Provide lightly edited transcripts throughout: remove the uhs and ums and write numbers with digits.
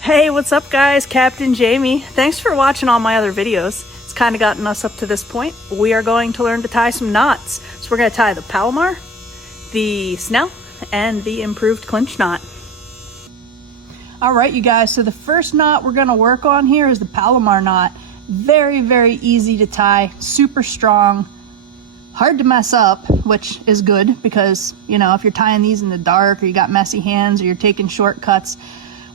Hey, what's up guys? Captain Jamie. Thanks for watching all my other videos. It's kind of gotten us up to this point. We are going to learn to tie some knots. So we're going to tie the Palomar, the Snell, and the improved clinch knot. All right, you guys, so the first knot we're going to work on here is the Palomar knot. Very, very easy to tie, super strong, hard to mess up, which is good because, you know, if you're tying these in the dark or you got messy hands or you're taking shortcuts,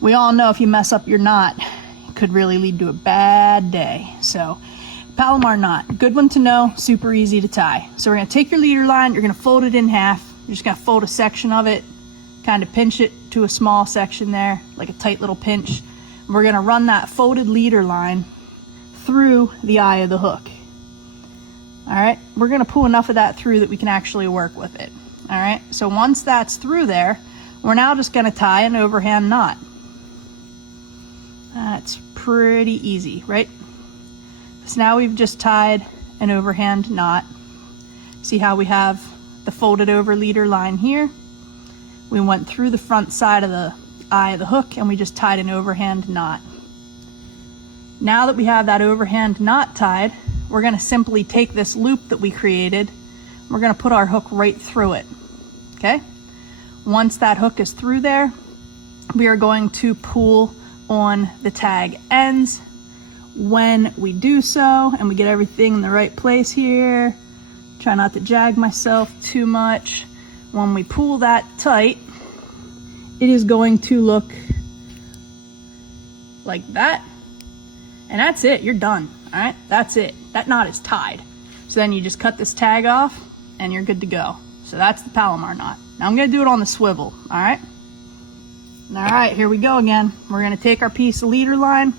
we all know if you mess up your knot, it could really lead to a bad day. So Palomar knot, good one to know, super easy to tie. So we're gonna take your leader line, you're gonna fold it in half. You're just gonna fold a section of it, kind of pinch it to a small section there, like a tight little pinch. We're gonna run that folded leader line through the eye of the hook. All right, we're gonna pull enough of that through that we can actually work with it. All right, so once that's through there, we're now just gonna tie an overhand knot. That's pretty easy, right? So now we've just tied an overhand knot. See how we have the folded over leader line here? We went through the front side of the eye of the hook and we just tied an overhand knot. Now that we have that overhand knot tied, we're gonna simply take this loop that we created, we're gonna put our hook right through it, okay? Once that hook is through there, we are going to pull on the tag ends. When we do so, and we get everything in the right place here, try not to jag myself too much. When we pull that tight, it is going to look like that. And that's it, you're done, all right? That's it, that knot is tied. So then you just cut this tag off and you're good to go. So that's the Palomar knot. Now I'm gonna do it on the swivel, all right? All right, here we go again. We're gonna take our piece of leader line,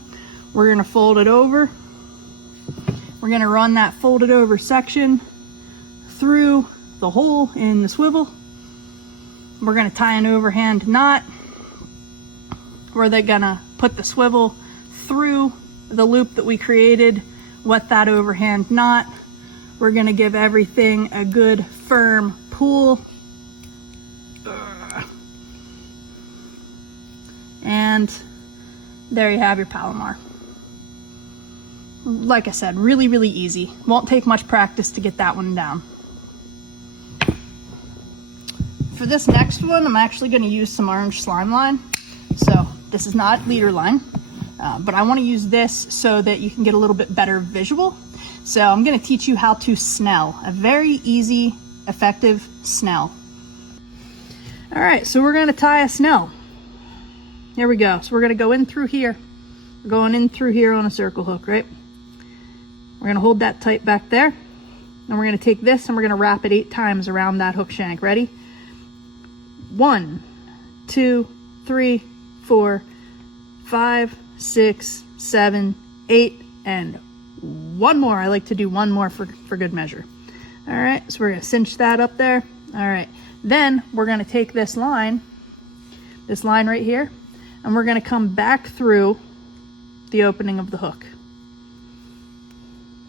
we're gonna fold it over. We're gonna run that folded over section through the hole in the swivel. We're gonna tie an overhand knot. We're then gonna put the swivel through the loop that we created with that overhand knot. We're gonna give everything a good firm pull. And there you have your Palomar. Like I said, really, really easy. Won't take much practice to get that one down. For this next one, I'm actually gonna use some orange slime line. So this is not leader line, but I wanna use this so that you can get a little bit better visual. So I'm gonna teach you how to snell, a very easy, effective snell. All right, so we're gonna tie a snell. Here we go. So we're gonna go in through here. We're going in through here on a circle hook, right? We're gonna hold that tight back there. And we're gonna take this and we're gonna wrap it 8 times around that hook shank. Ready? 1, 2, 3, 4, 5, 6, 7, 8, and one more. I like to do one more for good measure. All right, so we're gonna cinch that up there. All right, then we're gonna take this line right here, and we're gonna come back through the opening of the hook,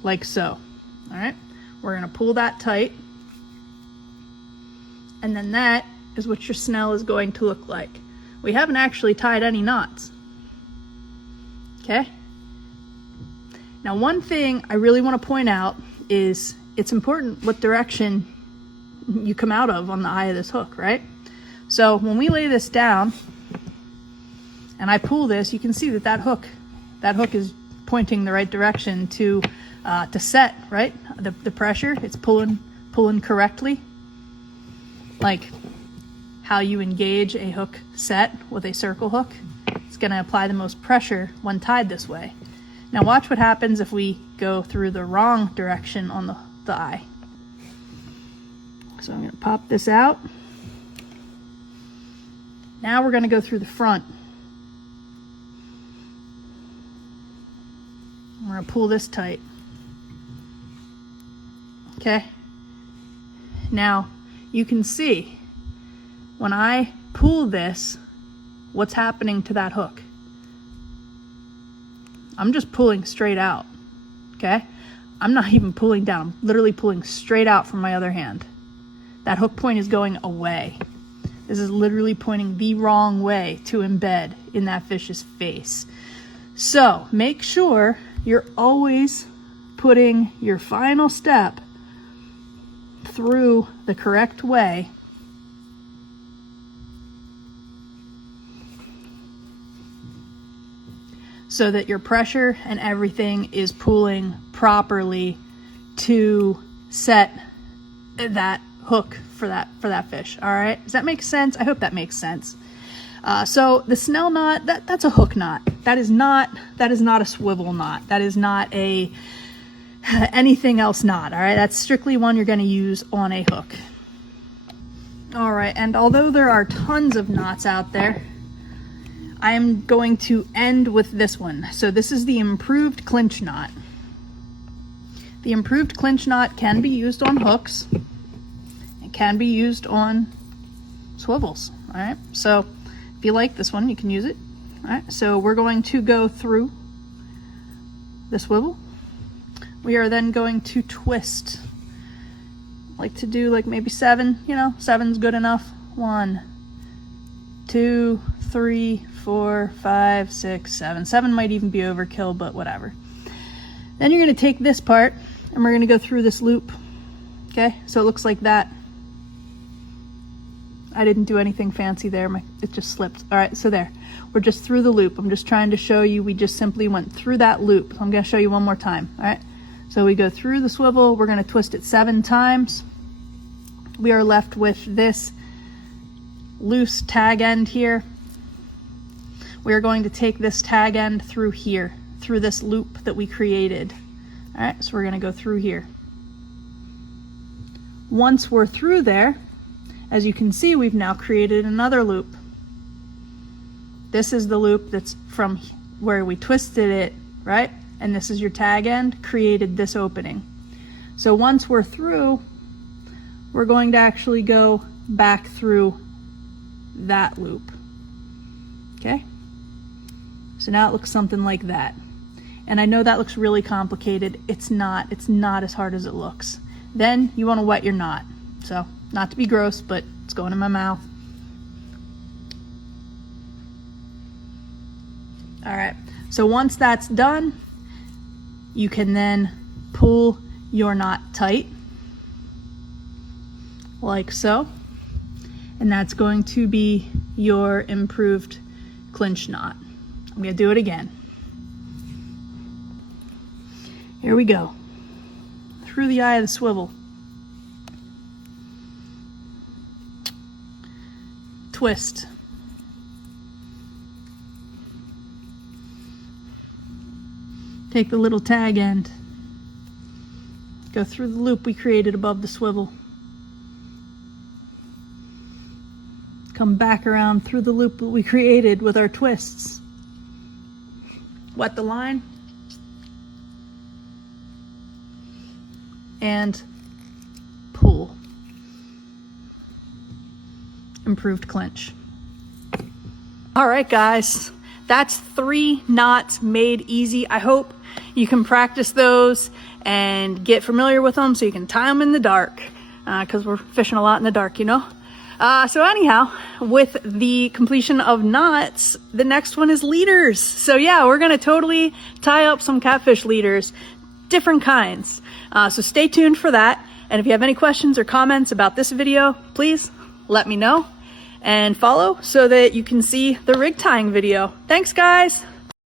like so. All right, we're gonna pull that tight, and then that is what your snell is going to look like. We haven't actually tied any knots, okay? Now, one thing I really wanna point out is it's important what direction you come out of on the eye of this hook, right? So when we lay this down, and I pull this, you can see that that hook is pointing the right direction to set, right? The pressure, it's pulling correctly, like how you engage a hook set with a circle hook. It's gonna apply the most pressure when tied this way. Now watch what happens if we go through the wrong direction on the eye. So I'm gonna pop this out. Now we're gonna go through the front. We're gonna pull this tight. Okay. Now you can see when I pull this, what's happening to that hook. I'm just pulling straight out, okay? I'm not even pulling down, I'm literally pulling straight out from my other hand. That hook point is going away. This is literally pointing the wrong way to embed in that fish's face. So make sure you're always putting your final step through the correct way so that your pressure and everything is pulling properly to set that hook for that fish. All right, does that make sense? I hope that makes sense. So the snell knot, that's a hook knot. That is not a swivel knot. That is not a anything else knot. All right, that's strictly one you're going to use on a hook. All right, and although there are tons of knots out there, I am going to end with this one. So this is the improved clinch knot. The improved clinch knot can be used on hooks. It can be used on swivels. All right, so if you like this one, you can use it. All right, so we're going to go through the swivel. We are then going to twist. I like to do like maybe 7, you know, 7's good enough. 1, 2, 3, 4, 5, 6, 7. 7 might even be overkill, but whatever. Then you're going to take this part and we're going to go through this loop. Okay, so it looks like that. I didn't do anything fancy there. It just slipped. All right, so there. We're just through the loop. I'm just trying to show you we just simply went through that loop. I'm going to show you one more time. All right, so we go through the swivel. We're going to twist it 7 times. We are left with this loose tag end here. We are going to take this tag end through here, through this loop that we created. All right, so we're going to go through here. Once we're through there, as you can see, we've now created another loop. This is the loop that's from where we twisted it, right? And this is your tag end, created this opening. So once we're through, we're going to actually go back through that loop. Okay? So now it looks something like that. And I know that looks really complicated. It's not as hard as it looks. Then you want to wet your knot. So, not to be gross, but it's going in my mouth. All right, so once that's done, you can then pull your knot tight, like so. And that's going to be your improved clinch knot. I'm gonna do it again. Here we go. Through the eye of the swivel. Twist. Take the little tag end. Go through the loop we created above the swivel. Come back around through the loop that we created with our twists. Wet the line. And pull. Improved clinch. All right, guys, that's 3 knots made easy. I hope you can practice those and get familiar with them so you can tie them in the dark, because we're fishing a lot in the dark, you know. So anyhow, with the completion of knots, the next one is leaders. So yeah, we're gonna totally tie up some catfish leaders, different kinds. So stay tuned for that. And if you have any questions or comments about this video, please let me know and follow so that you can see the rig tying video. Thanks, guys.